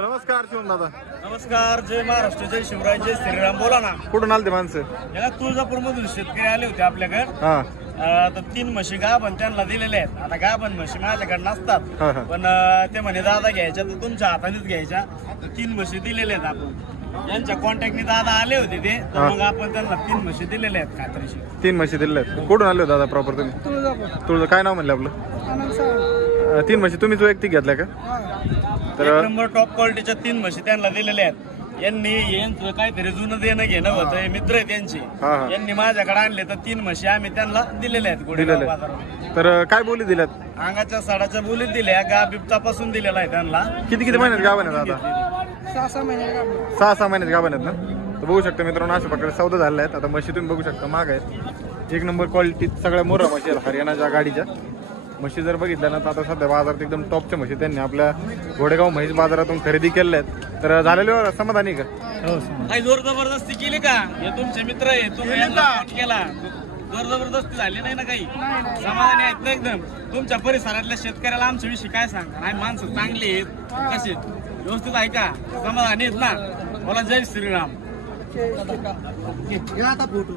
नमस्कार शिवम दादा. नमस्कार. जय महाराष्ट्र, जय शिवराय, जय श्रीराम. बोला ना. कुठून आले ते माणसं? याला तुळजापूर मधून शेतकरी आले होते आपल्याकडे. हा तर 3 म्हशी गाभण त्यांना दिलेल्या आहेत. आता गाभण म्हशी माझ्याकडे नसतात, हा, हा. पण ते म्हणे दादा घ्यायच्या तर तुमच्या हातानेच घ्यायच्या. तर 3 म्हशी दिलेल्या आहेत आपण. यांच्या कॉन्टॅक्टने दादा आले होते ते, तर मग आपण त्यांना 3 म्हशी दिलेल्या आहेत खात्रीशी. 3 म्हशी दिलेल्या आहेत. कुठून आले होते दादा प्रॉपर तुम्ही? तुळजा. काय नाव म्हणलं आपलं? 3 म्हशी तुम्हीच वैयक्तिक घेतल्या का? एक नंबर टॉप क्वालिटीच्या 3 म्हशी त्यांना दिलेल्या आहेत. यांचं काहीतरी जुनं देणं घेणं होतं. हे मित्र आहेत त्यांचे. हा, हा. यांनी माझ्याकडे आणले तर 3 म्हशी आम्ही त्यांना दिलेल्या आहेत गोडेगाव दिलेल्या बाजारात. तर काय बोली दिल्यात? अंगाच्या साडाच्या बोलीत दिल्या. गा बिबतापासून दिलेला आहे त्यांना. किती महिन्यात गाभण आहेत दादा? 6-6 महिने 6-6 महिन्यात गाभण आहेत ना? तर बघू शकता मित्रांनो, अशा प्रकारे सौदा झालेला आहेत. आता म्हशी तुम्ही बघू शकता माग आहेत. एक नंबर क्वालिटी सगळ्या मोरा म्हशी आहेत हरियाणाच्या गाडीच्या म्हशी. जर बघितल्या ना तर आता सध्या बाजारात एकदम टॉपच्या म्हशी त्यांनी आपल्या घोडेगाव म्हैस बाजारातून खरेदी केलेल्या आहेत. तर झालेल्यावर समाधानी का? काही जोर जबरदस्ती केली का? हे तुमचे मित्र आहे, तुम्ही यांना फोन केला. जोर जबरदस्ती झाली नाही ना काही? समाधानी आहेत ना एकदम? तुमच्या परिसरातल्या शेतकऱ्याला आमच्या विषयी काय सांगा? नाही, माणसं चांगली आहेत, कशी व्यवस्थित आहे का? समाधानी आहेत ना? बोला जय श्रीराम. आता फोटो